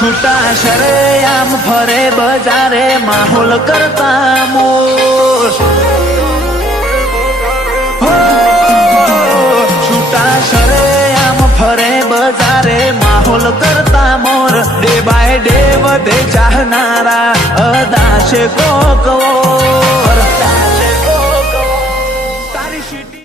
છૂટા શરે આમ ફરે બજારે માહોલ કરતા મોર છૂટા શરે આમ ફરે બજારે માહોલ કરતા મોર ડે બાય ડે વધે ચાહનારા અદાશે કોક